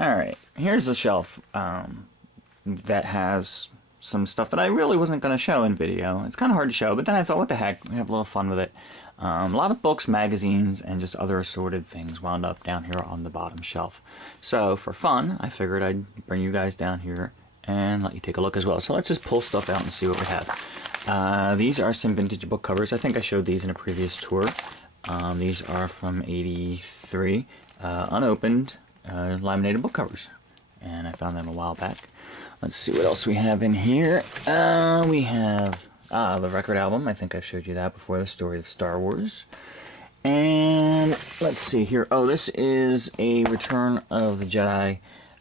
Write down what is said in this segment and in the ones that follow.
Alright, here's the shelf that has some stuff that I really wasn't going to show in video. It's kind of hard to show, but then I thought, what the heck, we have a little fun with it. A lot of books, magazines, and just other assorted things wound up down here on the bottom shelf. So for fun, I figured I'd bring you guys down here and let you take a look as well. So let's just pull stuff out and see what we have. These are some vintage book covers. I think I showed these in a previous tour. These are from '83, unopened, laminated book covers. And I found them a while back. Let's see what else we have in here. We have the record album. I think I showed you that before, the story of Star Wars. And let's see here. Oh, this is a Return of the Jedi.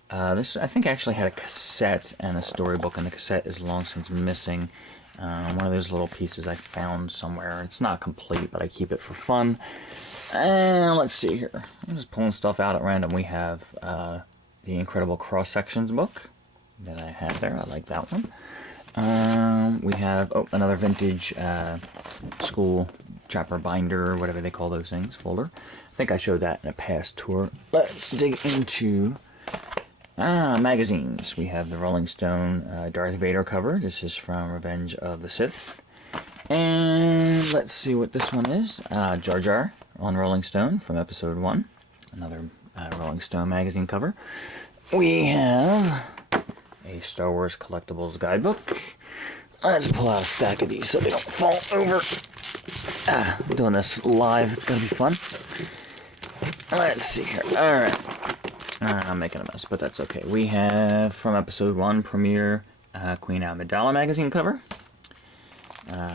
This, I think, actually had a cassette and a storybook, and the cassette is long since missing. One of those little pieces I found somewhere. It's not complete, but I keep it for fun. And let's see here. I'm just pulling stuff out at random. We have the Incredible Cross Sections book that I have there. I like that one. We have another vintage school chapter binder, or whatever they call those things, folder. I think I showed that in a past tour. Let's dig into magazines. We have the Rolling Stone Darth Vader cover. This is from Revenge of the Sith. And let's see what this one is. Jar Jar on Rolling Stone from episode 1. Another Rolling Stone magazine cover. We have a Star Wars collectibles guidebook. Let's pull out a stack of these so they don't fall over. I'm doing this live. It's going to be fun. Let's see here. Alright. I'm making a mess, but that's okay. We have, from episode 1, premiere Queen Amidala magazine cover.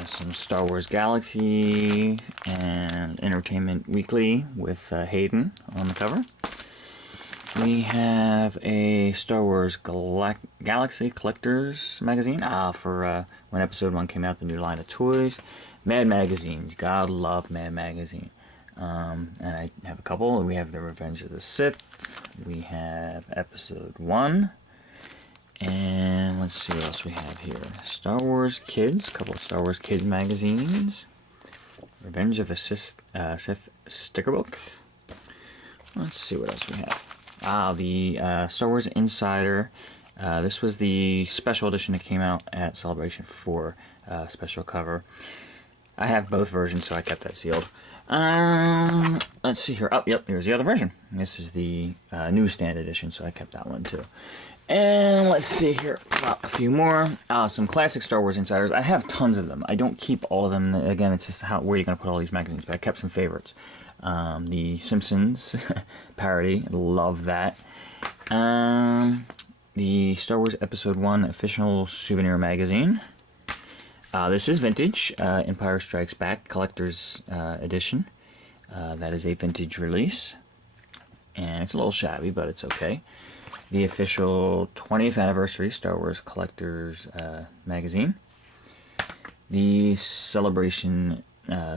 Some Star Wars Galaxy and Entertainment Weekly with Hayden on the cover. We have a Star Wars Galaxy Collectors magazine. For when episode 1 came out, the new line of toys. Mad Magazines. God love Mad Magazine. And I have a couple. We have the Revenge of the Sith. We have episode 1. And let's see what else we have here. Star Wars Kids. A couple of Star Wars Kids magazines. Revenge of the Sith sticker book. Let's see what else we have. The Star Wars Insider. This was the special edition that came out at Celebration 4 special cover. I have both versions, so I kept that sealed. Let's see here. Oh, yep, here's the other version. This is the newsstand edition, so I kept that one too. And let's see here. Well, a few more. Some classic Star Wars Insiders. I have tons of them. I don't keep all of them. Again, it's just where you're going to put all these magazines, but I kept some favorites. The Simpsons parody. Love that. The Star Wars Episode 1 official souvenir magazine. This is vintage. Empire Strikes Back Collector's Edition. That is a vintage release. And it's a little shabby, but it's okay. The official 20th anniversary Star Wars Collector's magazine. The Celebration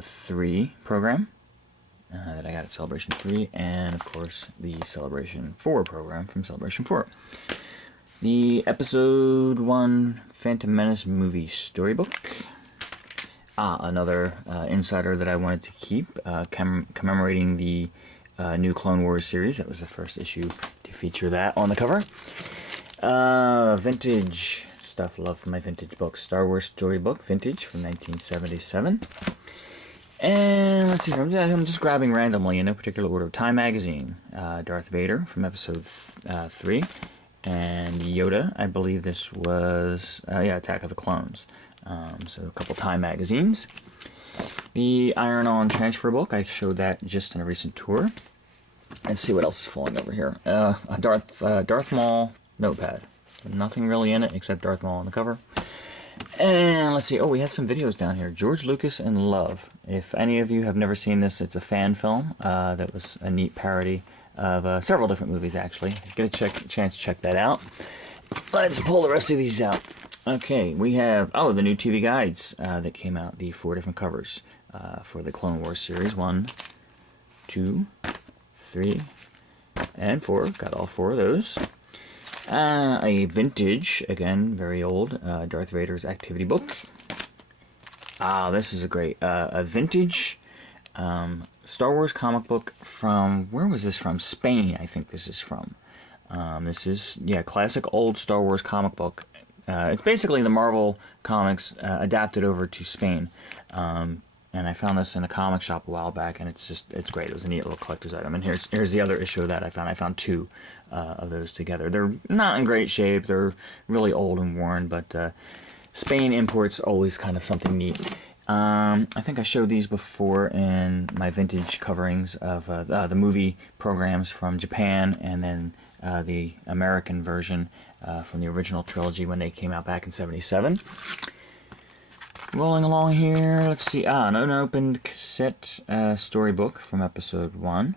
3 program that I got at Celebration 3. And, of course, the Celebration 4 program from Celebration 4. The Episode 1 Phantom Menace movie storybook. Another insider that I wanted to keep, commemorating the new Clone Wars series. That was the first issue to feature that on the cover. Vintage stuff. Love my vintage books. Star Wars Storybook Vintage from 1977. And let's see, I'm just grabbing randomly in no particular order. Time Magazine, Darth Vader from episode 3. And Yoda, I believe this was, Attack of the Clones. So a couple Time magazines. The Iron-On transfer book, I showed that just in a recent tour. Let's see what else is falling over here. A Darth Maul notepad. Nothing really in it except Darth Maul on the cover. And let's see, we had some videos down here. George Lucas in Love. If any of you have never seen this, it's a fan film that was a neat parody of several different movies, actually. Get a chance to check that out. Let's pull the rest of these out. Okay, we have, the new TV guides that came out, the 4 different covers for the Clone Wars series. 1, 2, 3, and 4. Got all 4 of those. A vintage, again, very old, Darth Vader's activity book. This is a great, a vintage Star Wars comic book from, where was this from? Spain, I think this is from. This is, yeah, classic old Star Wars comic book. It's basically the Marvel comics adapted over to Spain. And I found this in a comic shop a while back, and it's great. It was a neat little collector's item. And here's the other issue of that I found. I found two of those together. They're not in great shape. They're really old and worn, but Spain imports always kind of something neat. I think I showed these before in my vintage coverings of the movie programs from Japan, and then the American version from the original trilogy when they came out back in '77. Rolling along here, let's see. An unopened cassette storybook from episode 1.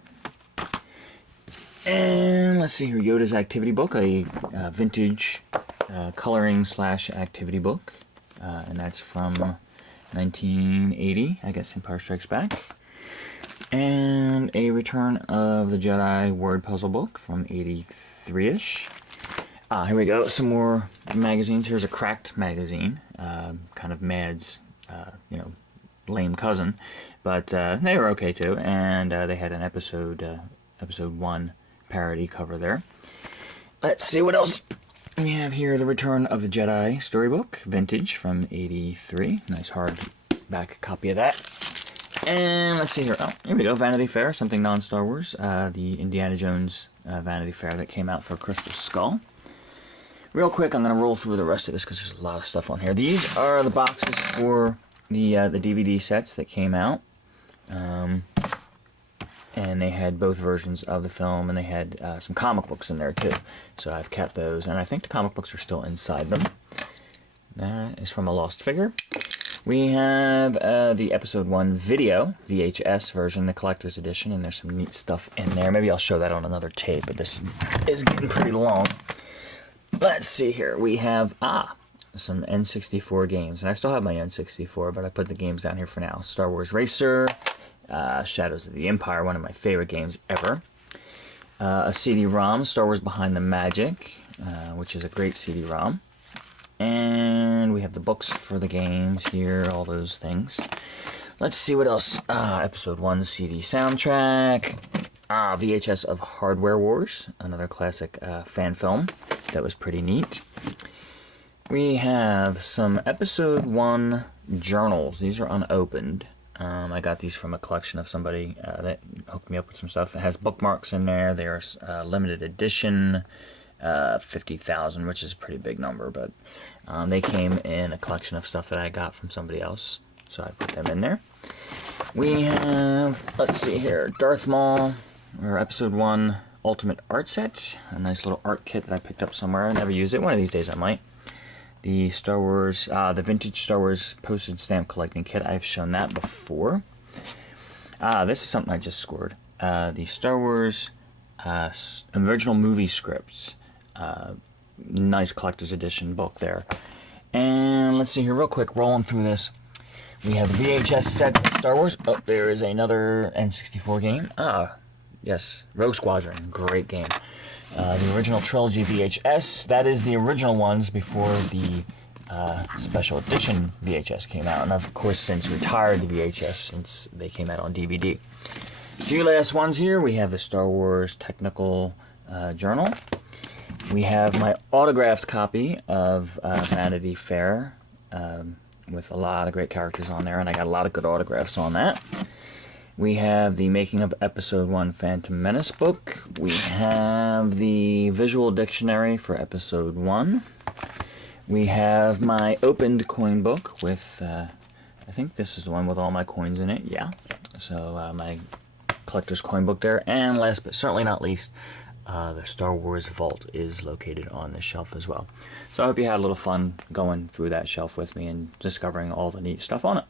And let's see here, Yoda's activity book, a vintage coloring / activity book. And that's from 1980, I guess Empire Strikes Back. And a Return of the Jedi word puzzle book from 83-ish. Here we go, some more magazines. Here's a Cracked magazine, kind of Mad's, lame cousin, but they were okay too, and they had an episode 1 parody cover there. Let's see what else we have here. The Return of the Jedi storybook, vintage from 83. Nice hardback copy of that. And let's see here. Oh, here we go. Vanity Fair, something non-Star Wars. The Indiana Jones Vanity Fair that came out for Crystal Skull. Real quick, I'm going to roll through the rest of this because there's a lot of stuff on here. These are the boxes for the DVD sets that came out. And they had both versions of the film, and they had some comic books in there too. So I've kept those, and I think the comic books are still inside them. That is from A Lost Figure. We have the episode 1 video, VHS version, the collector's edition, and there's some neat stuff in there. Maybe I'll show that on another tape, but this is getting pretty long. Let's see here. We have, some N64 games. And I still have my N64, but I put the games down here for now. Star Wars Racer, Shadows of the Empire, one of my favorite games ever. A CD-ROM, Star Wars Behind the Magic, which is a great CD-ROM. And we have the books for the games here, all those things. Let's see what else. Episode 1 CD soundtrack. VHS of Hardware Wars, another classic fan film that was pretty neat. We have some episode 1 journals. These are unopened. I got these from a collection of somebody that hooked me up with some stuff. It has bookmarks in there. There's limited edition, 50,000, which is a pretty big number, but they came in a collection of stuff that I got from somebody else, so I put them in there. We have, let's see here, Darth Maul, or episode 1 Ultimate Art Set, a nice little art kit that I picked up somewhere. I never used it. One of these days I might. The Star Wars, the vintage Star Wars postage stamp collecting kit. I've shown that before. This is something I just scored. The Star Wars original movie scripts. Nice collector's edition book there. And let's see here real quick, rolling through this. We have VHS sets of Star Wars. Oh, there is another N64 game. Yes, Rogue Squadron, great game. The original trilogy VHS, that is the original ones before the special edition VHS came out. And I've, of course, since retired the VHS since they came out on DVD. A few last ones here. We have the Star Wars Technical Journal. We have my autographed copy of Vanity Fair with a lot of great characters on there, and I got a lot of good autographs on that. We have the Making of Episode 1 Phantom Menace book. We have the visual dictionary for Episode 1. We have my opened coin book with, I think this is the one with all my coins in it, yeah. So my collector's coin book there. And last but certainly not least, the Star Wars Vault is located on this shelf as well. So I hope you had a little fun going through that shelf with me and discovering all the neat stuff on it.